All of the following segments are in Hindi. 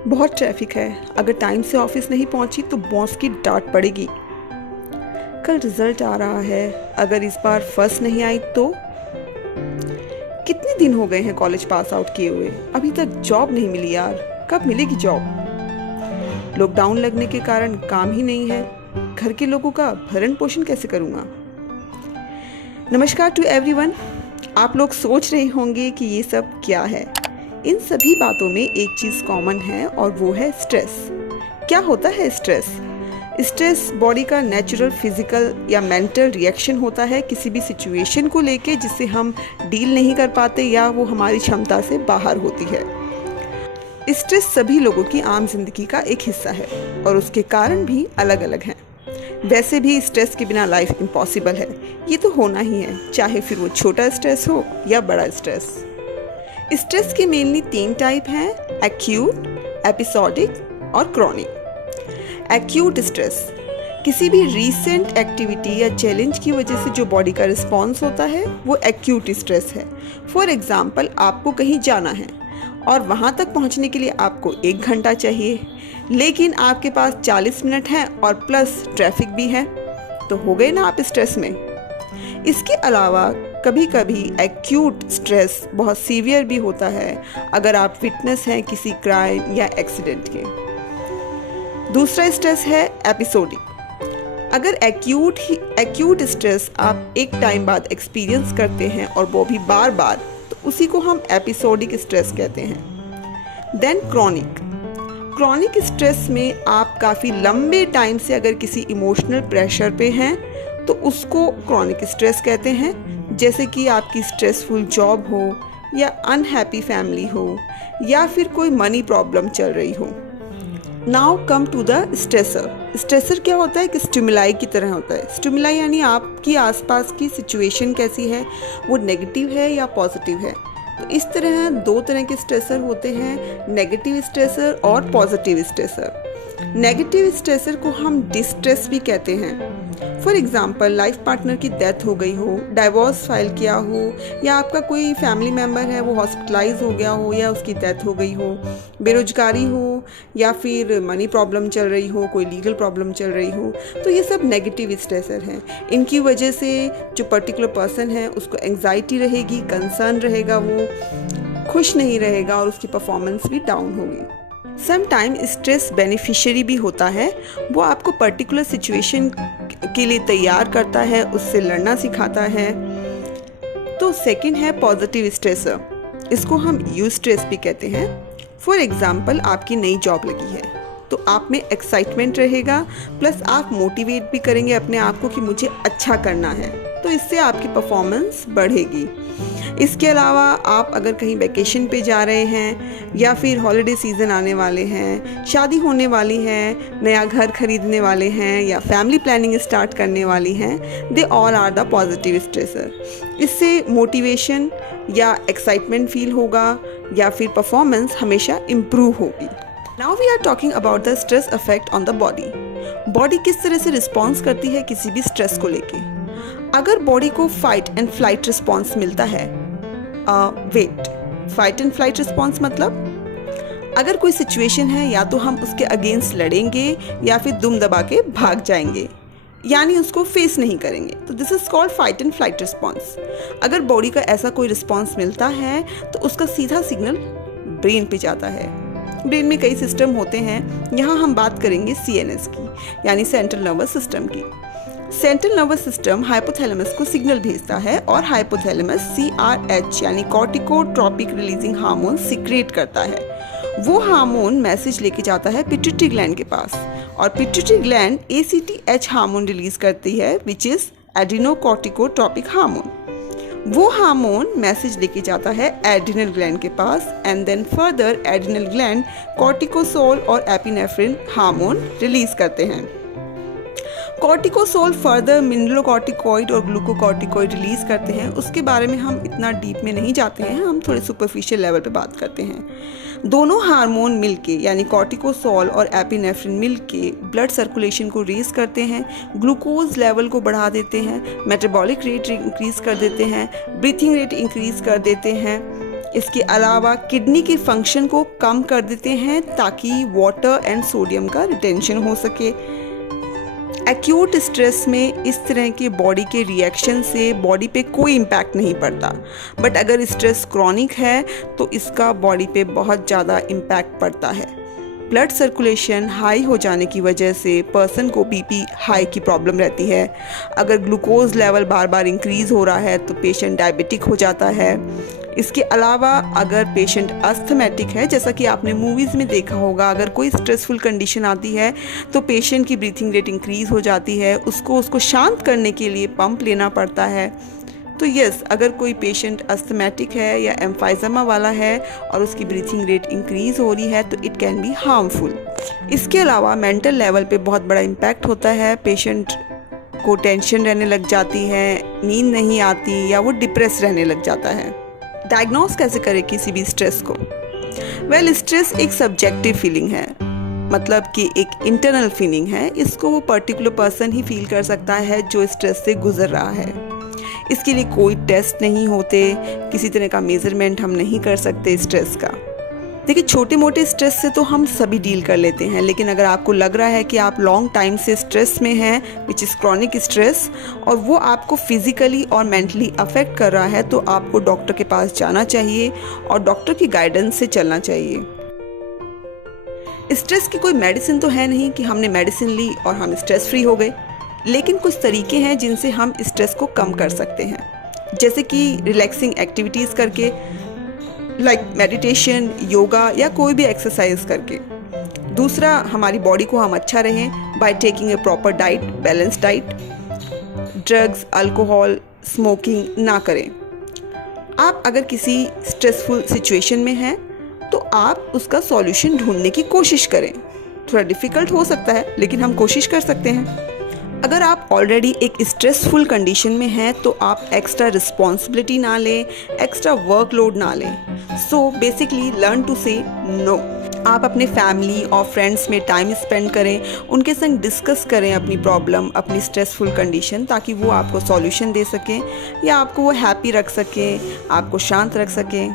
बहुत ट्रैफिक है, अगर टाइम से ऑफिस नहीं पहुंची तो बॉस की डांट पड़ेगी। कल रिजल्ट आ रहा है, अगर इस बार फर्स्ट नहीं आई तो। कितने दिन हो गए हैं कॉलेज पास आउट किए हुए, अभी तक जॉब नहीं मिली यार, कब मिलेगी जॉब। लॉकडाउन लगने के कारण काम ही नहीं है, घर के लोगों का भरण पोषण कैसे करूँगा। नमस्कार टू एवरीवन। आप लोग सोच रहे होंगे कि ये सब क्या है। इन सभी बातों में एक चीज़ कॉमन है और वो है स्ट्रेस। क्या होता है स्ट्रेस? स्ट्रेस बॉडी का नेचुरल फिजिकल या मेंटल रिएक्शन होता है किसी भी सिचुएशन को लेके जिससे हम डील नहीं कर पाते या वो हमारी क्षमता से बाहर होती है। स्ट्रेस सभी लोगों की आम जिंदगी का एक हिस्सा है और उसके कारण भी अलग अलग हैं। वैसे भी स्ट्रेस के बिना लाइफ इम्पॉसिबल है, ये तो होना ही है, चाहे फिर वो छोटा स्ट्रेस हो या बड़ा स्ट्रेस। स्ट्रेस के मेनली 3 टाइप हैं, एक्यूट, एपिसोडिक और क्रॉनिक। एक्यूट स्ट्रेस किसी भी रीसेंट एक्टिविटी या चैलेंज की वजह से जो बॉडी का रिस्पॉन्स होता है वो एक्यूट स्ट्रेस है। फॉर एग्जाम्पल, आपको कहीं जाना है और वहाँ तक पहुँचने के लिए आपको 1 घंटा चाहिए, लेकिन आपके पास 40 मिनट हैं और प्लस ट्रैफिक भी है, तो हो गए ना आप स्ट्रेस में। इसके अलावा कभी कभी एक्यूट स्ट्रेस बहुत सीवियर भी होता है अगर आप विटनेस हैं किसी क्राइम या एक्सीडेंट के। दूसरा स्ट्रेस है एपिसोडिक। अगर एक्यूट स्ट्रेस आप एक टाइम बाद एक्सपीरियंस करते हैं और वो भी बार बार, तो उसी को हम एपिसोडिक स्ट्रेस कहते हैं। देन क्रॉनिक स्ट्रेस में आप काफ़ी लंबे टाइम से अगर किसी इमोशनल प्रेशर पे हैं तो उसको क्रॉनिक स्ट्रेस कहते हैं, जैसे कि आपकी स्ट्रेसफुल जॉब हो या अनहैप्पी फैमिली हो या फिर कोई मनी प्रॉब्लम चल रही हो। Now come to the stressor. Stressor क्या होता है कि स्टिमुलाई की तरह होता है। स्टिमुलाई यानी आपकी आसपास की सिचुएशन कैसी है, वो नेगेटिव है या पॉजिटिव है। तो इस तरह 2 तरह के स्ट्रेसर होते हैं, नेगेटिव स्ट्रेसर और पॉजिटिव स्ट्रेसर। नेगेटिव स्ट्रेसर को हम डिस्ट्रेस भी कहते हैं। फॉर एग्जाम्पल, लाइफ पार्टनर की डेथ हो गई हो, डाइवोर्स फाइल किया हो, या आपका कोई फैमिली मेम्बर है वो हॉस्पिटलाइज हो गया हो या उसकी डेथ हो गई हो, बेरोजगारी हो या फिर मनी प्रॉब्लम चल रही हो, कोई लीगल प्रॉब्लम चल रही हो, तो ये सब नेगेटिव स्ट्रेसर हैं। इनकी वजह से जो पर्टिकुलर पर्सन है उसको एंग्जाइटी रहेगी, कंसर्न रहेगा, वो खुश नहीं रहेगा और उसकी परफॉर्मेंस भी डाउन होगी। सम टाइम स्ट्रेस बेनिफिशियरी भी होता है, वो आपको पर्टिकुलर सिचुएशन के लिए तैयार करता है, उससे लड़ना सिखाता है। तो सेकंड है पॉजिटिव स्ट्रेसर, इसको हम यूस्ट्रेस भी कहते हैं। फॉर एग्जाम्पल, आपकी नई जॉब लगी है तो आप में एक्साइटमेंट रहेगा, प्लस आप मोटिवेट भी करेंगे अपने आप को कि मुझे अच्छा करना है, तो इससे आपकी परफॉर्मेंस बढ़ेगी। इसके अलावा आप अगर कहीं वैकेशन पे जा रहे हैं या फिर हॉलिडे सीज़न आने वाले हैं, शादी होने वाली है, नया घर खरीदने वाले हैं या फैमिली प्लानिंग स्टार्ट करने वाली हैं, they all are the positive stressor. इससे मोटिवेशन या एक्साइटमेंट फील होगा या फिर परफॉर्मेंस हमेशा इम्प्रूव होगी। Now we are talking about the stress effect on the body. Body किस तरह से रिस्पॉन्स करती है किसी भी स्ट्रेस को लेके। अगर बॉडी को फाइट एंड फ्लाइट रिस्पॉन्स मिलता है, फाइट एंड फ्लाइट रिस्पॉन्स मतलब अगर कोई सिचुएशन है या तो हम उसके अगेंस्ट लड़ेंगे या फिर दुम दबा के भाग जाएंगे, यानी उसको फेस नहीं करेंगे, तो this is called fight and flight response. अगर बॉडी का ऐसा कोई रिस्पॉन्स मिलता है तो उसका सीधा सिग्नल ब्रेन पे जाता है। ब्रेन में कई सिस्टम होते हैं, यहाँ हम बात करेंगे CNS की, यानी सेंट्रल नर्वस सिस्टम की। सेंट्रल नर्वस सिस्टम हाइपोथैलेमस को सिग्नल भेजता है और हाइपोथैलेमस CRH यानी कॉर्टिकोट्रॉपिक रिलीजिंग हार्मोन सीक्रेट करता है। वो हार्मोन मैसेज लेके जाता है पिट्यूटरी ग्लैंड के पास और pituitary gland ACTH hormone release करती है, विच इज एड्रिनोकॉर्टिकोट्रॉपिक हार्मोन। वो हार्मोन मैसेज लेके जाता है एड्रिनल ग्लैंड के पास and then further adrenal gland cortisol और एपिनेफ्रिन हार्मोन रिलीज करते हैं। कॉर्टिकोसोल फर्दर मिनरलोकॉर्टिकॉइड और ग्लूकोकॉर्टिकॉइड रिलीज करते हैं। उसके बारे में हम इतना डीप में नहीं जाते हैं, हम थोड़े सुपरफिशियल लेवल पे बात करते हैं। दोनों हार्मोन मिलके यानी कॉर्टिकोसोल और एपिनेफ्रिन मिलके ब्लड सर्कुलेशन को रेज करते हैं, ग्लूकोज लेवल को बढ़ा देते हैं, मेटाबॉलिक रेट इंक्रीज कर देते हैं, ब्रीथिंग रेट इंक्रीज कर देते हैं इसके अलावा किडनी की फंक्शन को कम कर देते हैं ताकि वाटर एंड सोडियम का रिटेंशन हो सके। एक्यूट स्ट्रेस में इस तरह के बॉडी के रिएक्शन से बॉडी पे कोई इम्पैक्ट नहीं पड़ता, बट अगर स्ट्रेस क्रॉनिक है तो इसका बॉडी पे बहुत ज़्यादा इम्पैक्ट पड़ता है। ब्लड सर्कुलेशन हाई हो जाने की वजह से पर्सन को बीपी हाई की प्रॉब्लम रहती है। अगर ग्लूकोज लेवल बार बार इंक्रीज़ हो रहा है तो पेशेंट डायबिटिक हो जाता है। इसके अलावा अगर पेशेंट अस्थमैटिक है, जैसा कि आपने मूवीज़ में देखा होगा, अगर कोई स्ट्रेसफुल कंडीशन आती है तो पेशेंट की ब्रीथिंग रेट इंक्रीज़ हो जाती है, उसको शांत करने के लिए पंप लेना पड़ता है। तो यस, अगर कोई पेशेंट अस्थमैटिक है या एम्फाइज़मा वाला है और उसकी ब्रीथिंग रेट इंक्रीज़ हो रही है तो इट कैन बी हार्मफुल। इसके अलावा मेंटल लेवल पे बहुत बड़ा इम्पैक्ट होता है। पेशेंट को टेंशन रहने लग जाती है, नींद नहीं आती या वो डिप्रेस रहने लग जाता है। डायग्नोस कैसे करें किसी भी स्ट्रेस को? वेल, स्ट्रेस एक सब्जेक्टिव फीलिंग है, मतलब कि एक इंटरनल फीलिंग है। इसको वो पर्टिकुलर पर्सन ही फील कर सकता है जो स्ट्रेस से गुजर रहा है। इसके लिए कोई टेस्ट नहीं होते, किसी तरह का मेजरमेंट हम नहीं कर सकते स्ट्रेस का। देखिए, छोटे मोटे स्ट्रेस से तो हम सभी डील कर लेते हैं, लेकिन अगर आपको लग रहा है कि आप लॉन्ग टाइम से स्ट्रेस में हैं, विच इज़ क्रॉनिक स्ट्रेस, और वो आपको फिजिकली और मेंटली अफेक्ट कर रहा है, तो आपको डॉक्टर के पास जाना चाहिए और डॉक्टर की गाइडेंस से चलना चाहिए। स्ट्रेस की कोई मेडिसिन तो है नहीं कि हमने मेडिसिन ली और हम स्ट्रेस फ्री हो गए, लेकिन कुछ तरीके हैं जिनसे हम स्ट्रेस को कम कर सकते हैं, जैसे कि रिलैक्सिंग एक्टिविटीज़ करके, लाइक मेडिटेशन, योगा या कोई भी एक्सरसाइज करके। दूसरा, हमारी बॉडी को हम अच्छा रहें by taking a proper diet, balance diet. Drugs, alcohol, smoking ना करें। आप अगर किसी स्ट्रेसफुल सिचुएशन में हैं तो आप उसका सॉल्यूशन ढूंढने की कोशिश करें। थोड़ा डिफ़िकल्ट हो सकता है, लेकिन हम कोशिश कर सकते हैं। अगर आप ऑलरेडी एक स्ट्रेसफुल कंडीशन में हैं तो आप एक्स्ट्रा रिस्पॉन्सिबिलिटी ना लें, एक्स्ट्रा वर्कलोड ना लें। सो बेसिकली लर्न टू से नो। आप अपने फैमिली और फ्रेंड्स में टाइम स्पेंड करें, उनके संग डिस्कस करें अपनी प्रॉब्लम, अपनी स्ट्रेसफुल कंडीशन, ताकि वो आपको सॉल्यूशन दे सकें या आपको वो हैप्पी रख सकें, आपको शांत रख सकें।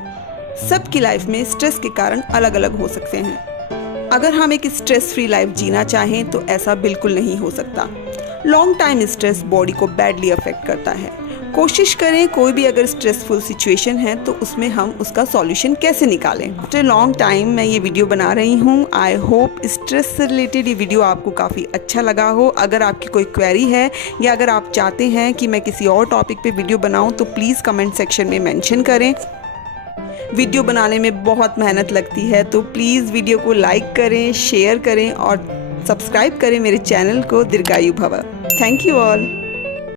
सबकी लाइफ में स्ट्रेस के कारण अलग अलग हो सकते हैं। अगर हम एक स्ट्रेस फ्री लाइफ जीना चाहें तो ऐसा बिल्कुल नहीं हो सकता। लॉन्ग टाइम स्ट्रेस बॉडी को बैडली अफेक्ट करता है। कोशिश करें कोई भी अगर स्ट्रेसफुल सिचुएशन है तो उसमें हम उसका सॉल्यूशन कैसे निकालें। आफ्टर लॉन्ग टाइम मैं ये वीडियो बना रही हूँ। आई होप स्ट्रेस से रिलेटेड ये वीडियो आपको काफ़ी अच्छा लगा हो। अगर आपकी कोई क्वेरी है या अगर आप चाहते हैं कि मैं किसी और टॉपिक पे वीडियो बनाऊँ तो प्लीज़ कमेंट सेक्शन में मेंशन करें। वीडियो बनाने में बहुत मेहनत लगती है, तो प्लीज़ वीडियो को लाइक करें, शेयर करें और सब्सक्राइब करें मेरे चैनल को। दीर्घायु भव। Thank you all.